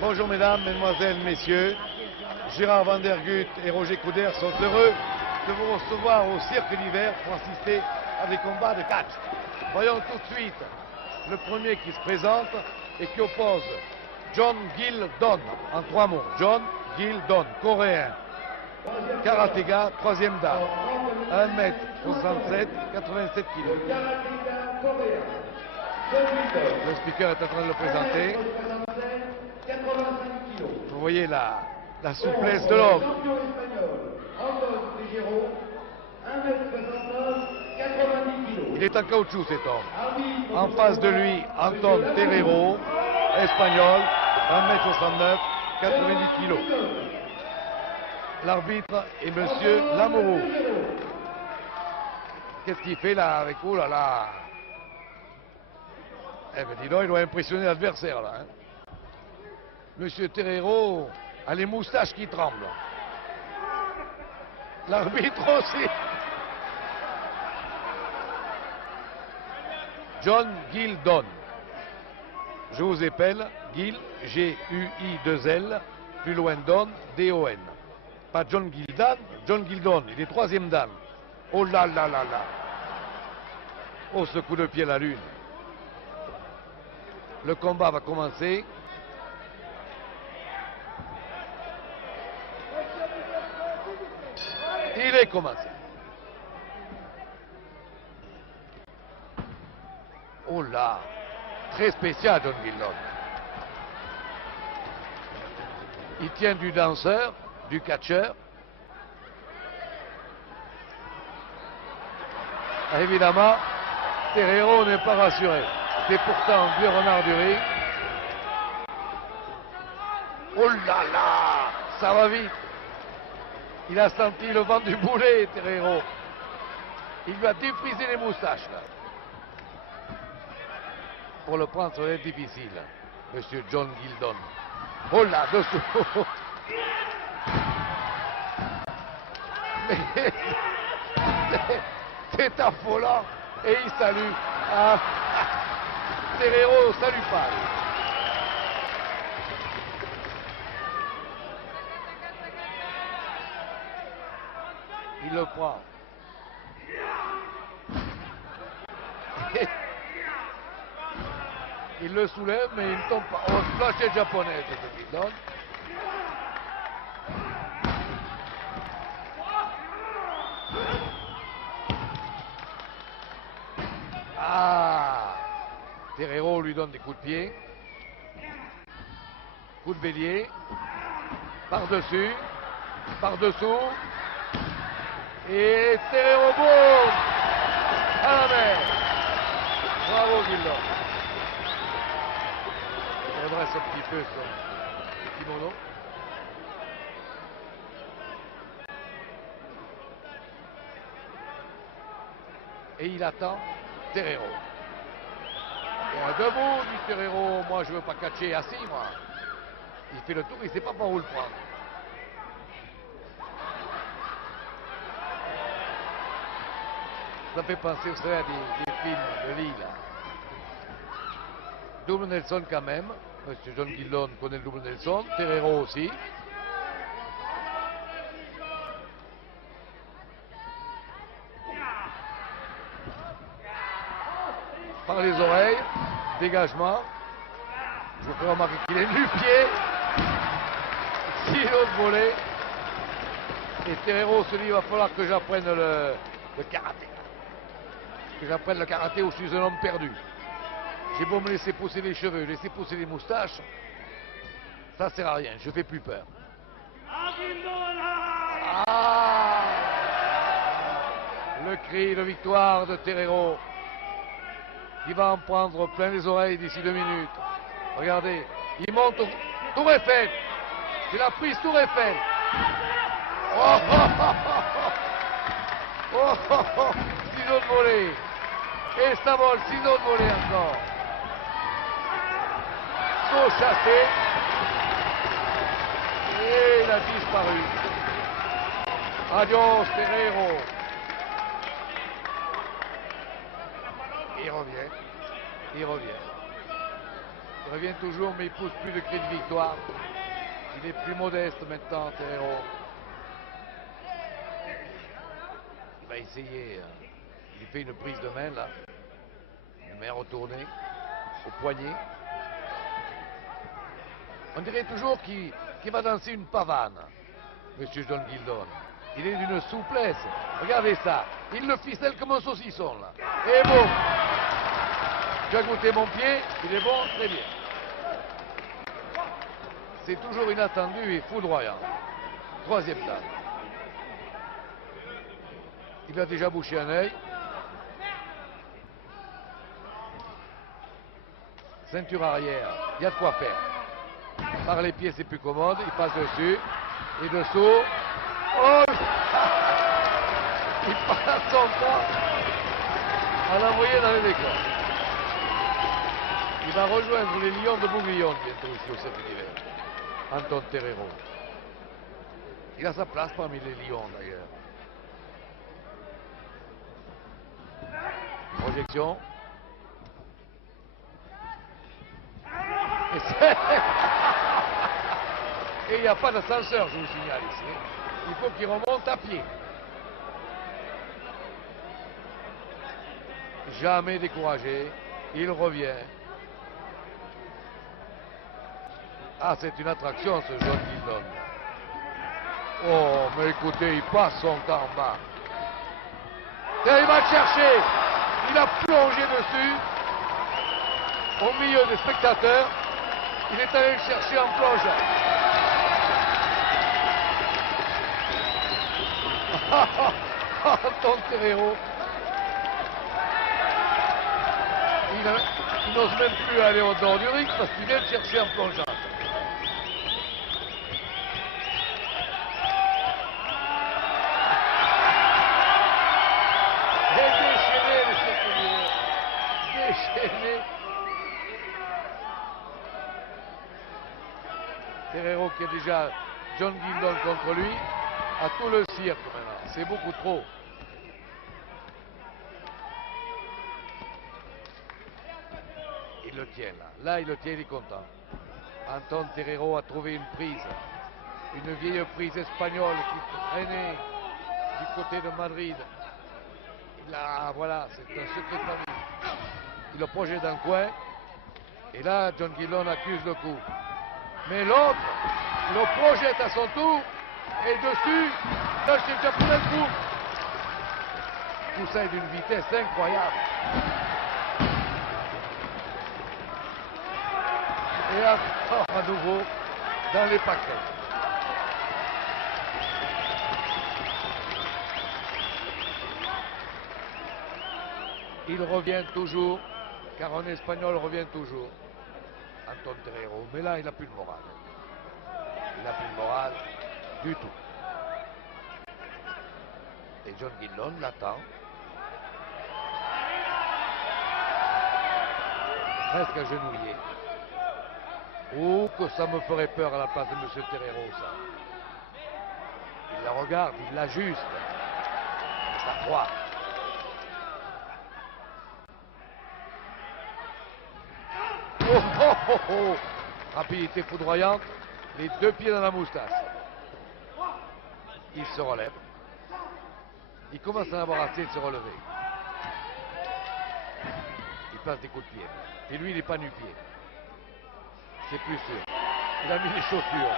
Bonjour mesdames, mesdemoiselles, messieurs. Gérard Van der Gut et Roger Couder sont heureux de vous recevoir au Cirque d'hiver pour assister à des combats de catch. Voyons tout de suite le premier qui se présente et qui oppose John Gildon, en 3 mots. John Gildon, coréen, karatéga, 3e dan, 1m67, 87 kg. Le speaker est en train de le présenter. Vous voyez la souplesse de l'homme. Il est en caoutchouc cet homme. En face de lui, Anton Terrero, espagnol, 1m69, 90 kg. L'arbitre est Monsieur Lamoureux. Qu'est-ce qu'il fait là avec oh là là? Eh ben dis donc, il doit impressionner l'adversaire là. Hein. Monsieur Terrero a les moustaches qui tremblent. L'arbitre aussi. John Gildon. Je vous appelle Gil, G-U-I-2-L, plus loin Don, D-O-N. Pas John Gildon, John Gildon, il est 3e dan. Oh là là là là. Oh, ce coup de pied à la lune. Le combat va commencer. Il est commencé. Oh là, très spécial John Gildon. Il tient du danseur, du catcheur. Évidemment, Terrero n'est pas rassuré. C'est pourtant un vieux renard du ring. Oh là là, ça va vite. Il a senti le vent du boulet, Terrero. Il lui a défrisé les moustaches, là. Pour le prendre, ça va être difficile, Monsieur John Gildon. Oh là, dessous. Mais c'est affolant. Et il salue. Ah. Terrero salue pas. Il le prend. Il le soulève, mais il ne tombe pas. Oh, splashé japonais, c'est ce qu'il donne. Ah! Terrero lui donne des coups de pied. Coup de bélier. Par-dessus. Par-dessous. Et Terrero boum! À la mer. Bravo Gildon. Il redresse un petit peu son kimono. Et il attend Terrero. Et debout, dit Terrero, moi je veux pas catcher assis, moi. Il fait le tour, il ne sait pas par où le prendre. Ça fait penser, vous savez, à des films de Lee, là. Double Nelson quand même. Monsieur John Gildon connaît le double Nelson. Terrero aussi. Par les oreilles. Dégagement. Je vous fais remarquer qu'il est nu-pied. 6 autres volets. Et Terrero se dit, il va falloir que j'apprenne le karaté. Que j'apprenne le karaté où je suis un homme perdu. J'ai beau me laisser pousser les cheveux, laisser pousser les moustaches, ça sert à rien, je fais plus peur. Ah, le cri de victoire de Terrero, qui va en prendre plein les oreilles d'ici 2 minutes. Regardez, il monte au Tour Eiffel. C'est la prise Tour Eiffel. Oh, oh, oh, oh, oh, oh, oh. 6 autres volets. Et ça vole, 6 autres volets encore. Saut chassé. Et il a disparu. Adios, Terrero. Il revient. Il revient. Il revient toujours, mais il pousse plus de cris de victoire. Il est plus modeste maintenant, Terrero. Il va essayer. Il fait une prise de main là. Une main retournée au poignet. On dirait toujours qu'il va danser une pavane, Monsieur John Gildon. Il est d'une souplesse. Regardez ça. Il le ficelle comme un saucisson là. Et bon. Tu as goûté mon pied. Il est bon, très bien. C'est toujours inattendu et foudroyant. Troisième dame. Il a déjà bouché un œil. Ceinture arrière, il y a de quoi faire. Par les pieds, c'est plus commode. Il passe dessus. Et dessous. Oh, il passe son temps à l'envoyer dans les décors. Il va rejoindre les Lions de Bouglione bientôt ici au circuit d'hiver. Anton Terrero. Il a sa place parmi les Lions d'ailleurs. Projection. Et il n'y a pas d'ascenseur, je vous signale ici. Il faut qu'il remonte à pied. Jamais découragé. Il revient. Ah, c'est une attraction ce John Gildon. Oh, mais écoutez, il passe son temps en bas. Et il va le chercher. Il a plongé dessus. Au milieu des spectateurs. Il est allé le chercher en plongeant. Anton Terrero. Il n'ose même plus aller au dehors du ring parce qu'il vient le chercher en plongeant. Et déchaîné le circulier. Déchaîné. Terrero qui a déjà John Gildon contre lui, à tout le cirque maintenant. C'est beaucoup trop. Il le tient là. Là, il le tient, il est content. Anton Terrero a trouvé une prise. Une vieille prise espagnole qui traînait du côté de Madrid. Là, voilà, c'est un secret de famille. Il le projette dans le coin. Et là, John Gildon accuse le coup. Mais l'autre le projette à son tour. Et dessus, là, c'est déjà pour le coup. Tout ça est d'une vitesse incroyable. Et encore à nouveau dans les paquets. Il revient toujours, car un Espagnol revient toujours. Anton Terrero. Mais là, il n'a plus de morale. Il n'a plus de morale du tout. Et John Gildon l'attend. Presque agenouillé. Oh, que ça me ferait peur à la place de M. Terrero, ça. Il la regarde, il l'ajuste. Ça croit. Oh, oh, oh, oh. Rapidité foudroyante. Les deux pieds dans la moustache. Il se relève. Il commence à en avoir assez de se relever. Il passe des coups de pied. Et lui, il n'est pas nu-pied. C'est plus sûr. Il a mis les chaussures.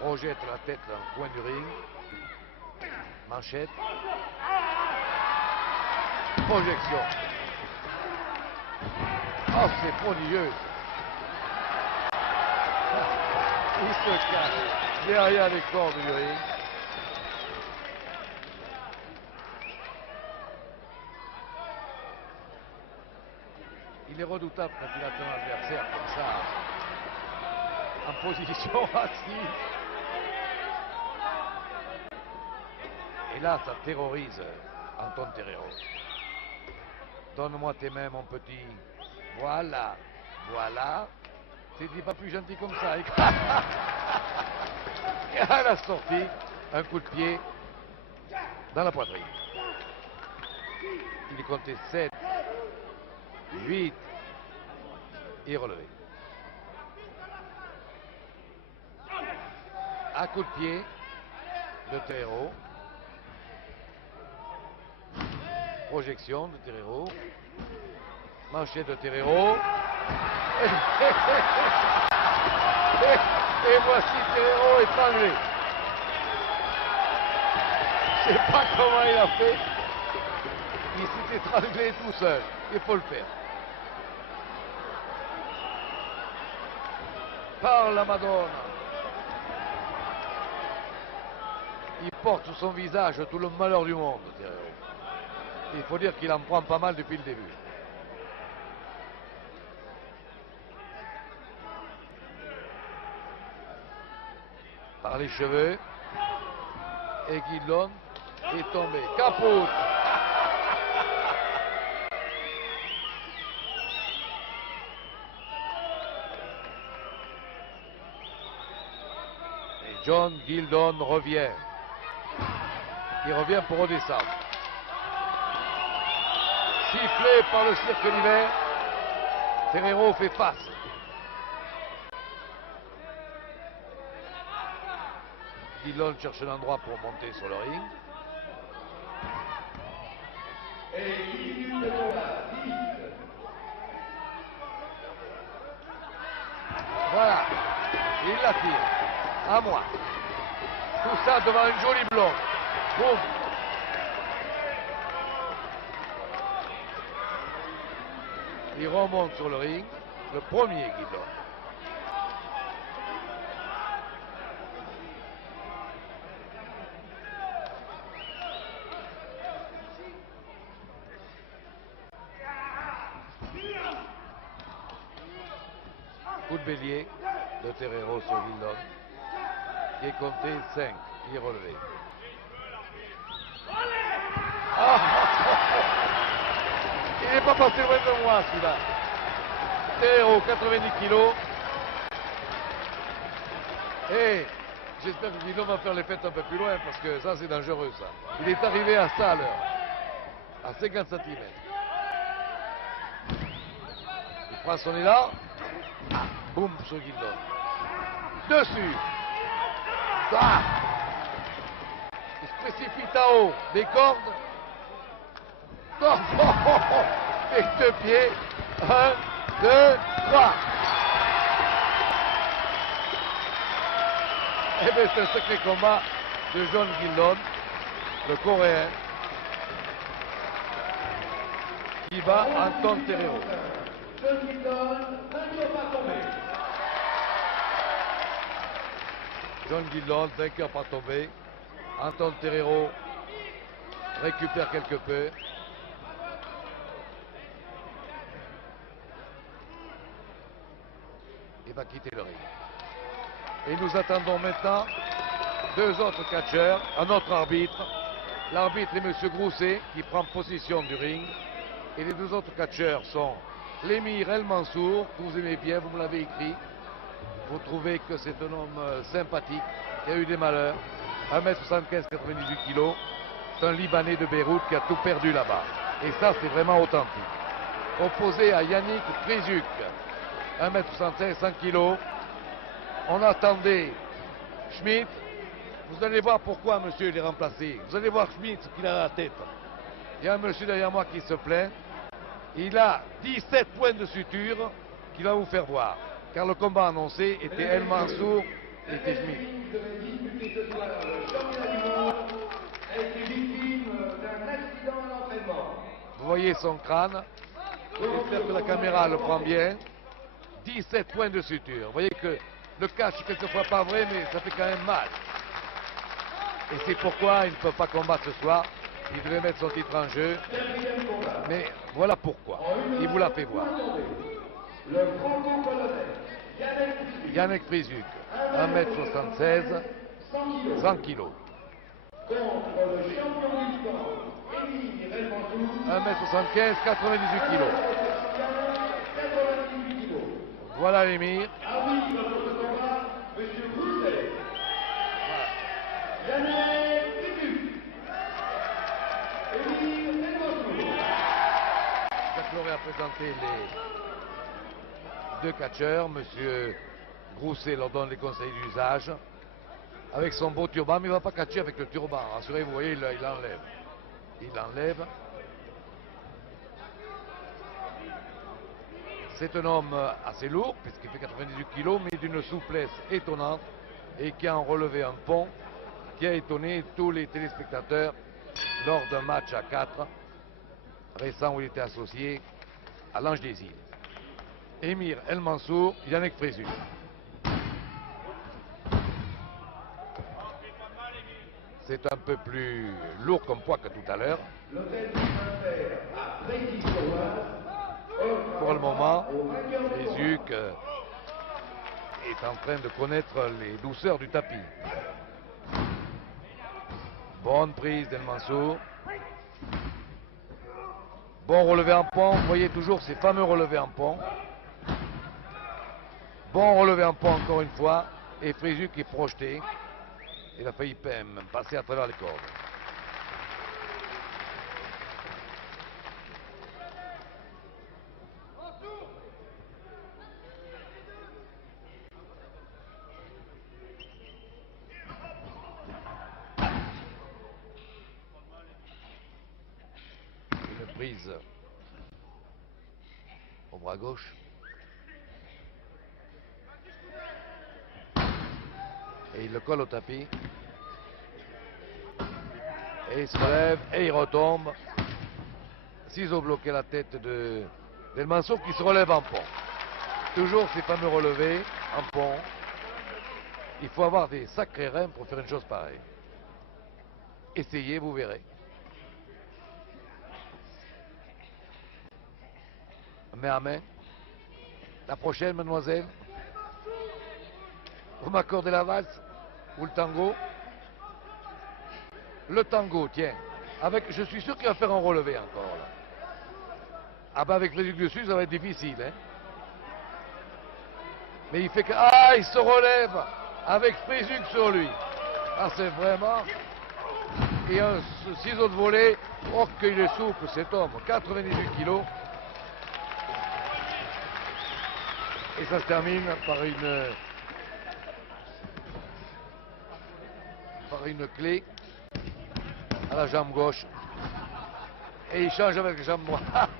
Projette la tête dans le coin du ring. Manchette. Projection. Oh, c'est prodigieux. Il se cache derrière les cordes du ring. Il est redoutable quand il attend l'adversaire comme ça, en position assise. Et là, ça terrorise Anton Terrero. Donne-moi tes mains, mon petit. Voilà, voilà. C'est pas plus gentil comme ça. Et à la sortie, un coup de pied dans la poitrine. Il est compté 7, 8 et relevé. À coup de pied de Terreiro. Projection de Terreiro. Manchette de Terreiro. Et voici Terreiro étranglé. Je ne sais pas comment il a fait. Il s'est étranglé tout seul. Il faut le faire. Par la Madonna. Il porte sur son visage tout le malheur du monde, Terreiro. Il faut dire qu'il en prend pas mal depuis le début. Par les cheveux. Et Guillon est tombé. Capote. Et John Gildon revient. Il revient pour redescendre. Sifflé par le cirque l'hiver. Terreiro fait face. Guillon cherche un endroit pour monter sur le ring. Voilà. Il la tire. À moi. Tout ça devant une jolie blonde. Boum. Il remonte sur le ring. Le premier Guillon. Coup de bélier de Terreiro sur Guillon, qui est compté 5, il est relevé. Ah, il n'est pas passé loin de moi celui-là. Terreiro, 90 kilos. Et j'espère que Guillon va faire les fêtes un peu plus loin parce que ça c'est dangereux ça. Il est arrivé à ça à l'heure, à 50 cm. Il prend son élan. Boum sur Guillon. Dessus. Ça. Il se précipite en haut. Des cordes. Et deux pieds. 1, 2, 3. Eh bien c'est un sacré combat de John Gildon, le Coréen, qui bat Anton Terreiro. John Gildon, vainqueur par tombée. Anton Terreiro récupère quelque peu. Il va quitter le ring. Et nous attendons maintenant deux autres catcheurs, un autre arbitre. L'arbitre est M. Grousset qui prend position du ring. Et les deux autres catcheurs sont l'émir El Mansour, que vous aimez bien, vous me l'avez écrit. Vous trouvez que c'est un homme sympathique, qui a eu des malheurs. 1m75, 98 kg. C'est un Libanais de Beyrouth qui a tout perdu là-bas. Et ça, c'est vraiment authentique. Opposé à Yannick Prizuk, 1m76, 100 kg. On attendait Schmidt. Vous allez voir pourquoi monsieur il est remplacé. Vous allez voir Schmidt ce qu'il a à la tête. Il y a un monsieur derrière moi qui se plaint. Il a 17 points de suture qu'il va vous faire voir. Car le combat annoncé était El Mansour et était Schmidt. Vous voyez son crâne. J'espère que la caméra le prend bien. 17 points de suture. Vous voyez que le catch est quelquefois pas vrai, mais ça fait quand même mal. Et c'est pourquoi il ne peut pas combattre ce soir. Il devait mettre son titre en jeu. Mais voilà pourquoi. Il vous l'a fait voir. Yannick Prizuk, 1m76, 100 kg. 1m75, 98 kg. Voilà l'émir. j'aurais à présenter les deux catcheurs. Monsieur Grousset leur donne les conseils d'usage. Avec son beau turban, mais il ne va pas catcher avec le turban. Rassurez-vous, vous voyez, il enlève. Il enlève. C'est un homme assez lourd, puisqu'il fait 98 kg, mais d'une souplesse étonnante et qui a relevé un pont qui a étonné tous les téléspectateurs lors d'un match à 4 récent où il était associé à l'Ange des Îles. Émir El Mansour, Yannick Frézu. C'est un peu plus lourd comme poids que tout à l'heure. Pour le moment, Frézuc est en train de connaître les douceurs du tapis. Bonne prise d'El Mansour. Bon relevé en pont, vous voyez toujours ces fameux relevés en pont. Bon relevé en pont encore une fois, et Frézuc est projeté. Il a failli passer à travers les cordes. Une prise au bras gauche. Et il le colle au tapis. Et il se relève et il retombe. Ciseaux bloqué la tête d'El Mansour qui se relève en pont. Toujours ces fameux relevés en pont. Il faut avoir des sacrés reins pour faire une chose pareille. Essayez, vous verrez. Main à main. La prochaine, mademoiselle. Vous m'accordez la valse ou le tango? Le tango, tiens. Je suis sûr qu'il va faire un relevé encore. Là. Ah ben avec Frézuc dessus, ça va être difficile. Hein. Mais il fait que... Ah, il se relève avec Frézuc sur lui. Ah, c'est vraiment... Et un ciseau de volée. Oh, qu'il est souple cet homme. 98 kilos. Et ça se termine par une clé à la jambe gauche. Et il change avec la jambe droite.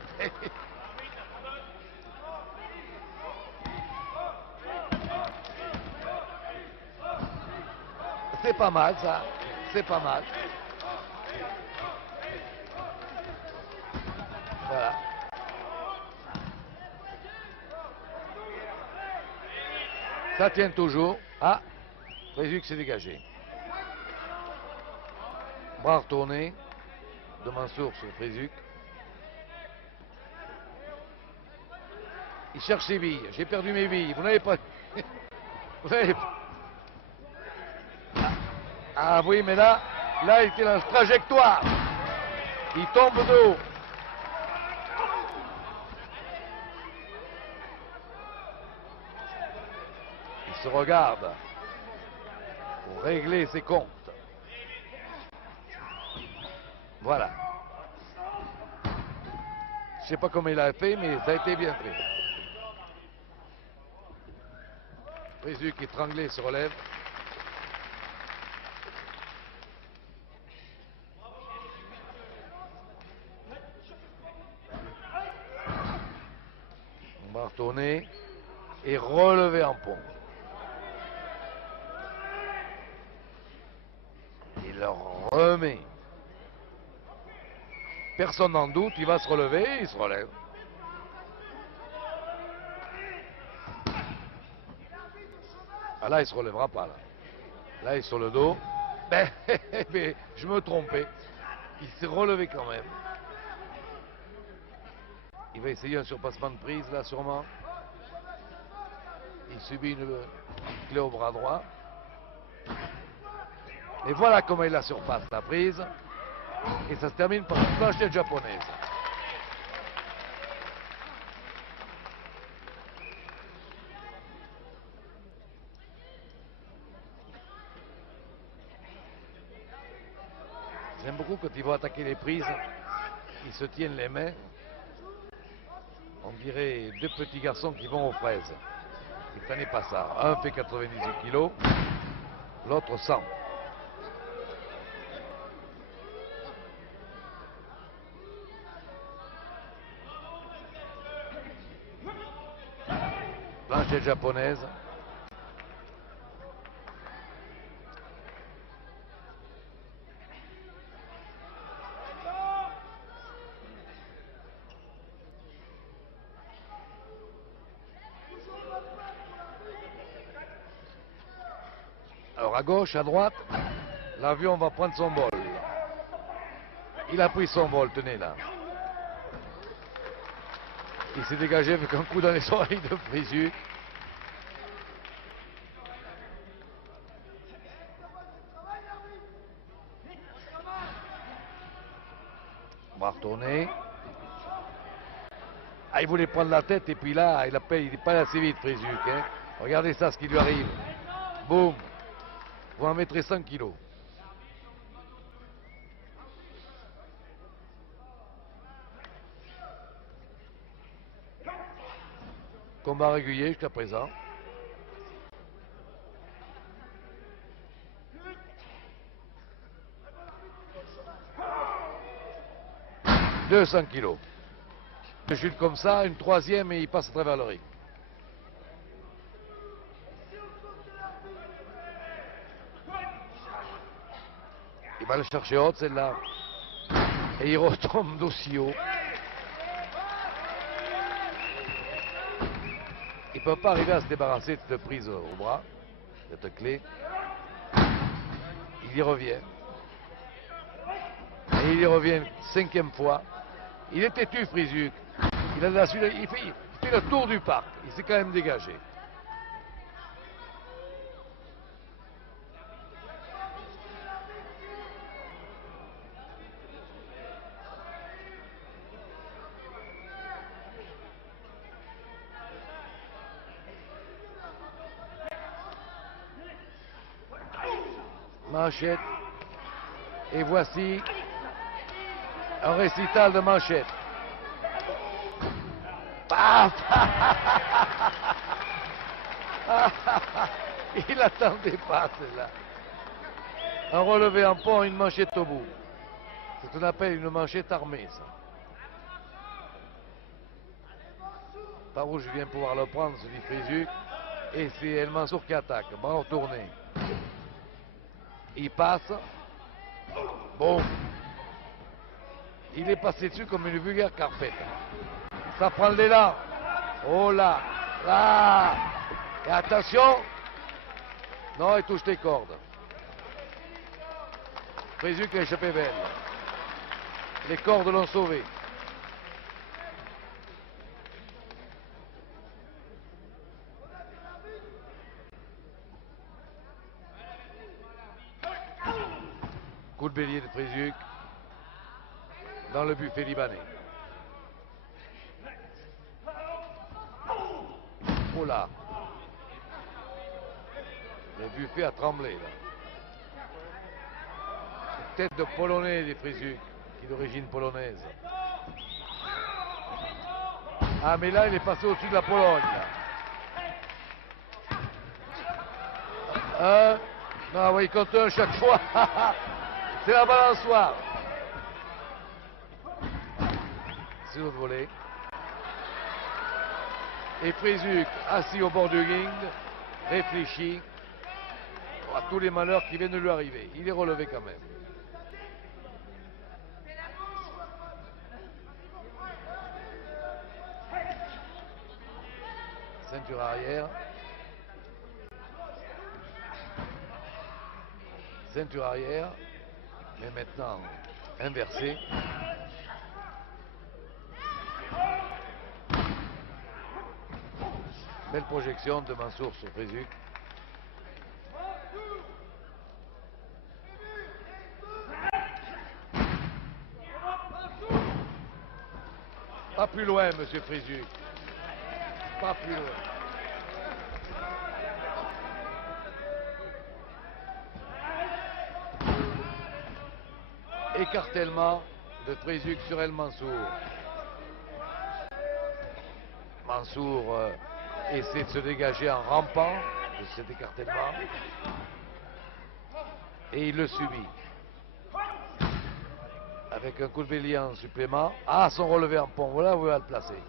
C'est pas mal ça. C'est pas mal. Voilà. Ça tient toujours. Ah, Frézuc s'est dégagé. Bras retourné de Mansour sur Frézuc. Il cherche ses billes. J'ai perdu mes billes. Vous n'avez pas... Vous n'avez pas... Ah oui, mais là, il était dans la trajectoire. Il tombe de haut. Il se regarde pour régler ses comptes. Voilà. Je ne sais pas comment il a fait, mais ça a été bien fait. Frézuc étranglé se relève. On va retourner et relever en pont. Il le remet. Personne n'en doute, il va se relever, il se relève. Ah là, il ne se relèvera pas. Là, il est sur le dos. Mais je me trompais. Il s'est relevé quand même. Il va essayer un surpassement de prise, là, sûrement. Il subit une clé au bras droit. Et voilà comment il la surpasse, la prise. Et ça se termine par une planchette japonaise. J'aime beaucoup quand ils vont attaquer les prises, ils se tiennent les mains. dirait deux petits garçons qui vont aux fraises. Ils ne prenaient pas ça. Un fait 98 kilos, l'autre 100. Planchette japonaise. Alors à gauche, à droite, l'avion va prendre son vol. Il a pris son vol, tenez là. Il s'est dégagé avec un coup dans les oreilles de Frisuc. On va retourner. Ah, il voulait prendre la tête et puis là, il n'est pas assez vite, Frisuc. Hein. Regardez ça, ce qui lui arrive. Boum. Vous en mettrez 100 kilos. Combat régulier jusqu'à présent. « 200 kilos. Je chute comme ça, une troisième et il passe à travers le ring. Il va le chercher haute celle-là. Et il retombe d'aussi haut. Il ne peut pas arriver à se débarrasser de cette prise au bras, cette clé. Il y revient. Et il y revient une 5e fois. Il est têtu, Frisuc. Il fait le tour du parc. Il s'est quand même dégagé. Manchette. Et voici un récital de manchette. Paf. Il n'attendait pas celle-là. Un relevé en pont, une manchette au bout. C'est ce qu'on appelle une manchette armée, ça. Par où je viens pouvoir le prendre, se dit Frisuc. Et c'est El Mansour qui attaque. Bras retourné. Il passe. Bon. Il est passé dessus comme une vulgaire carpette. Ça prend l'élan. Oh là. Là. Et attention. Non, il touche les cordes. Frisuc a échappé belle. Les cordes l'ont sauvé. Coup de bélier de Frisuc dans le buffet libanais. Oh là. Le buffet a tremblé là. Tête de Polonais des Frisuc, qui est d'origine polonaise. Ah mais là il est passé au-dessus de la Pologne. Non, oui, il compte un chaque fois. C'est la balançoire. C'est l'autre volet. Et Frisuc, assis au bord du ring, réfléchit à tous les malheurs qui viennent de lui arriver. Il est relevé quand même. Ceinture arrière. Ceinture arrière. Mais maintenant, inversé. Belle projection de Mansour sur Frisuc. Pas plus loin, monsieur Frisuc. Pas plus loin. Écartèlement de Frisuc sur El Mansour. Mansour essaie de se dégager en rampant de cet écartèlement. Et il le subit. Avec un coup de bélier en supplément. Ah, son relevé en pont. Voilà où il va le placer.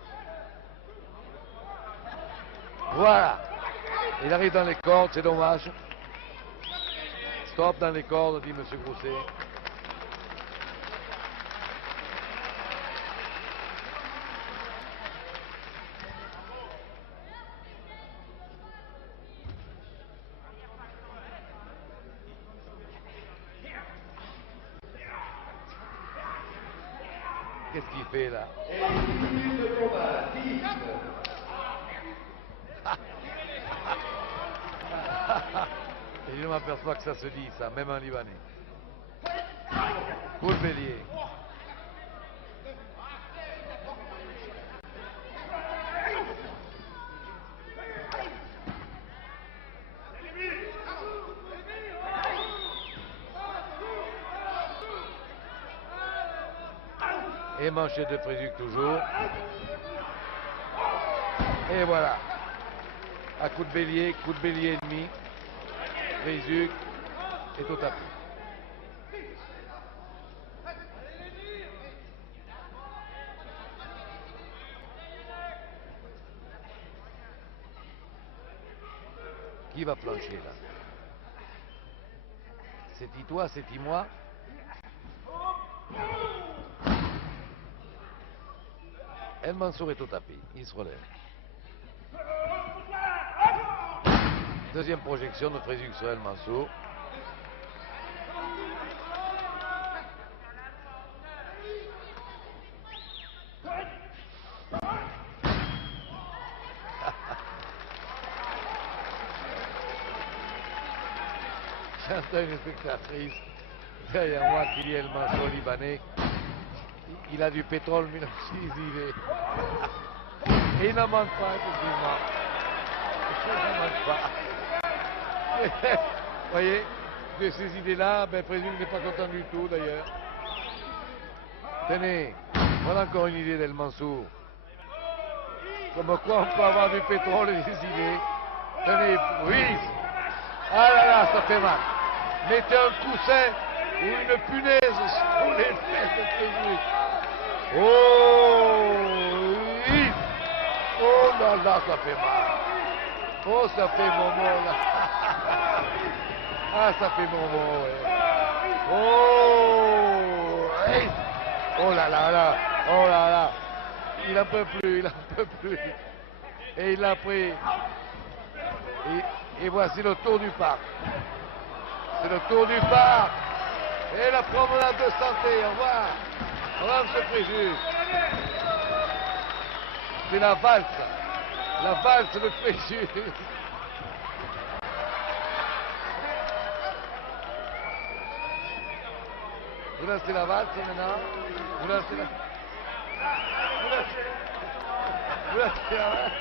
Voilà. Il arrive dans les cordes, c'est dommage. Stop dans les cordes, dit M. Grousset. Qu'est-ce qu'il fait là? Et je m'aperçois que ça se dit, ça, même en Libanais. Coup de bélier. Et manchette de Frézuc toujours. Et voilà. À coup de bélier et demi. Frézuc est au tapis. Qui va plancher là? C'est-il toi, c'est-il moi? El Mansour est au tapis, il se relève. Deuxième projection de Frézuc sur El Mansour. J'entends une spectatrice derrière moi qui dit El Mansour libanais. Il a du pétrole, mais il est. Et il n'en manque pas, effectivement. Il n'en manque pas. Vous voyez, de ces idées-là, ben, Frézuc n'est pas content du tout, d'ailleurs. Tenez, voilà encore une idée d'El Mansour. Comme quoi on peut avoir du pétrole et des idées. Tenez, oui. Ah là là, ça fait mal. Mettez un coussin ou une punaise sous les fesses de Frézuc. Oh oui. Oh là là, ça fait mal. Oh, ça fait momo là. Ah, ça fait momo. Ouais. Oh. Hey. Oh là là là. Oh là là. Il n'en peut plus, il n'en peut plus. Et il l'a pris. Et voici le tour du parc. C'est le tour du parc. Et la promenade de santé. Au revoir. Au revoir, M. Frézuc. C'est la valse. La valse de Frézuc. Vous lancez la valse maintenant. Vous lancez la... Vous lancez la valse.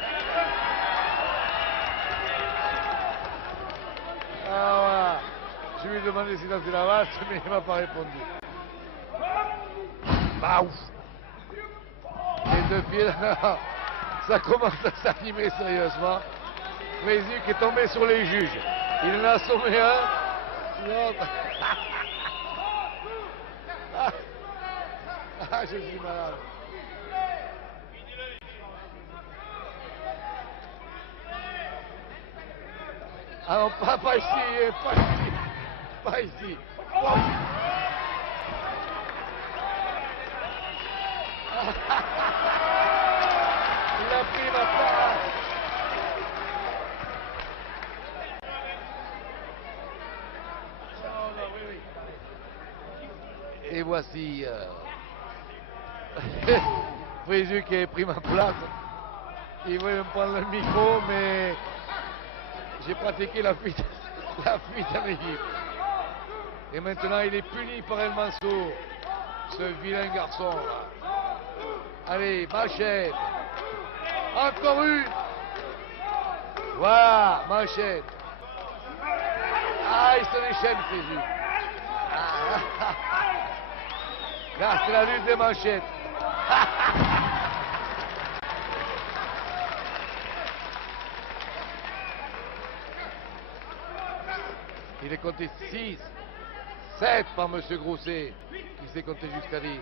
Ah voilà. Je lui ai demandé si lançait la valse, mais il ne m'a pas répondu. Bah ouf. Les deux pieds là, ça commence à s'animer sérieusement. Frézuc est tombé sur les juges. Il en a assommé un. L'autre. Ah, je suis malade. Ah non, pas ici, pas ici, pas ici. Oh. Il a pris ma place. Et voici Frézuc qui a pris ma place. Il voulait me prendre le micro, mais j'ai pratiqué la fuite en équipe. Et maintenant, il est puni par El Mansour, ce vilain garçon là. Allez, manchette. Encore une. Voilà, manchette. Ah, il se déchaîne, Frézuc. Ah. Là, c'est la lutte des manchettes. Il est compté 6, 7 par M. Grousset, qui s'est compté jusqu'à 10.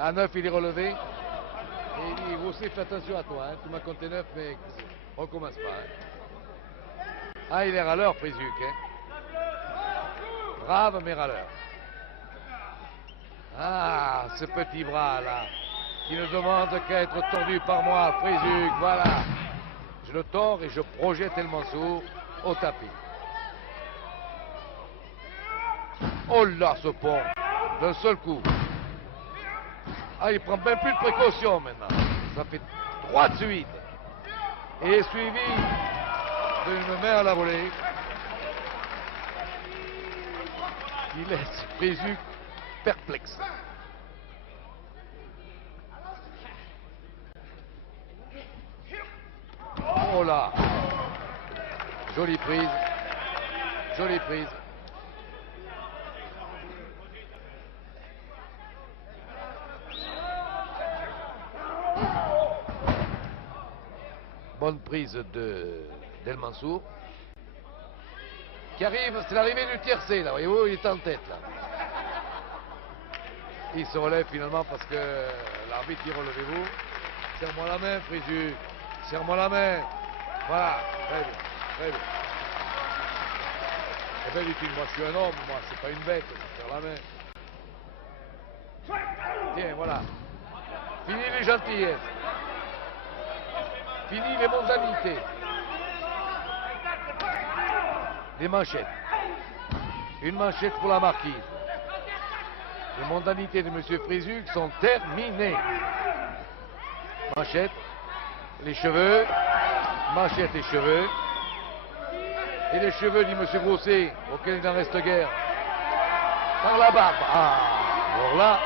À 9, il est relevé. Et il dit, Grousset, fais attention à toi. Hein. Tu m'as compté 9, mais recommence pas. Hein. Ah, il est râleur, Frézuc. Hein. Brave, mais râleur. Ah, ce petit bras-là, qui ne demande qu'à être tordu par moi, Frézuc. Voilà. Je le tords et je projette El Mansour au tapis. Oh là, ce pont, d'un seul coup. Ah, il prend même plus de précaution maintenant. Ça fait 3 de suite. Et suivi d'une main à la volée. Il laisse Frézuc perplexe. Oh là. Jolie prise. Jolie prise. Bonne prise d'El Mansour. Qui arrive, c'est l'arrivée du tiercé, là, voyez-vous, il est en tête, là. Il se relève finalement parce que l'arbitre dit relevez-vous. Serre-moi la main, Frézuc. Serre-moi la main. Voilà, très bien, très bien. Eh bien, dit-il, moi je suis un homme, moi, c'est pas une bête, je serre la main. Tiens, voilà. Fini les gentillesses. Fini les mondanités. Les manchettes. Une manchette pour la marquise. Les mondanités de M. Frézuc sont terminées. Manchette, les cheveux, manchette et cheveux. Et les cheveux, dit M. Grousset, auquel il n'en reste guère. Par la barbe. Ah, alors là,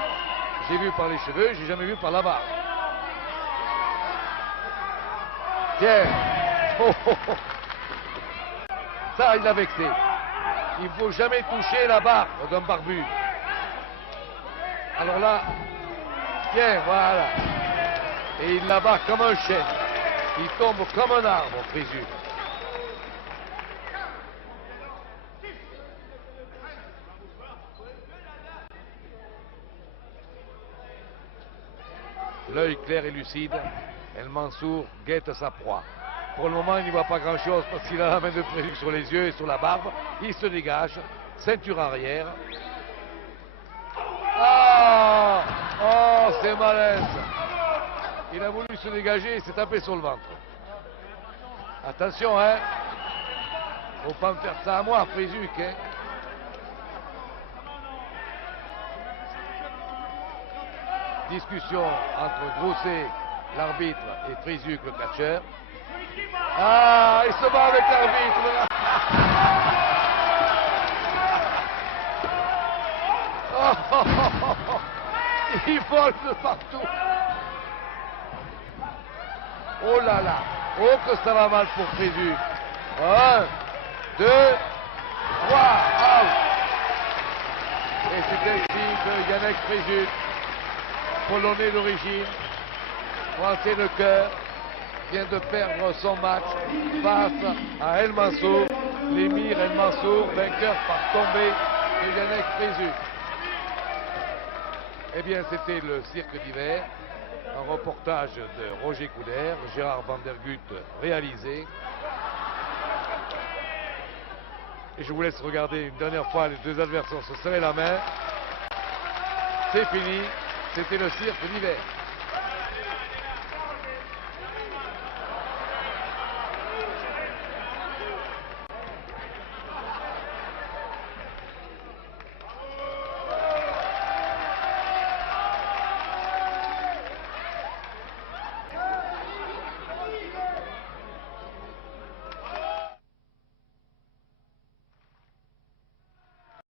j'ai vu par les cheveux, j'ai jamais vu par la barbe. Tiens. Oh, oh, oh. Ça, il a vexé. Il ne faut jamais toucher la barbe d'un barbu. Alors là, tiens, voilà. Et il la bat comme un chêne. Il tombe comme un arbre, Frézuc. L'œil clair et lucide, El Mansour guette sa proie. Pour le moment, il n'y voit pas grand-chose parce qu'il a la main de Frézuc sur les yeux et sur la barbe. Il se dégage, ceinture arrière. Ah! Oh, c'est malin ça. Il a voulu se dégager et s'est tapé sur le ventre. Attention, hein. Faut pas me faire ça à moi, Frézuc, hein. Discussion entre Grousset, l'arbitre, et Frézuc, le catcheur. Ah, il se bat avec l'arbitre. Oh, oh, oh, oh. Il vole de partout. Oh là là. Oh que ça va mal pour Frézuc. 1, 2, 3, out. Et c'est ainsi que Yannick Frézuc, polonais d'origine, français de cœur, vient de perdre son match face à El Mansour, l'émir El Mansour, vainqueur par tombée de Yannick Frézuc. Eh bien, c'était le cirque d'hiver, un reportage de Roger Couder, Gérard Van der Gutt réalisé. Et je vous laisse regarder une dernière fois les deux adversaires se serrer la main. C'est fini, c'était le cirque d'hiver.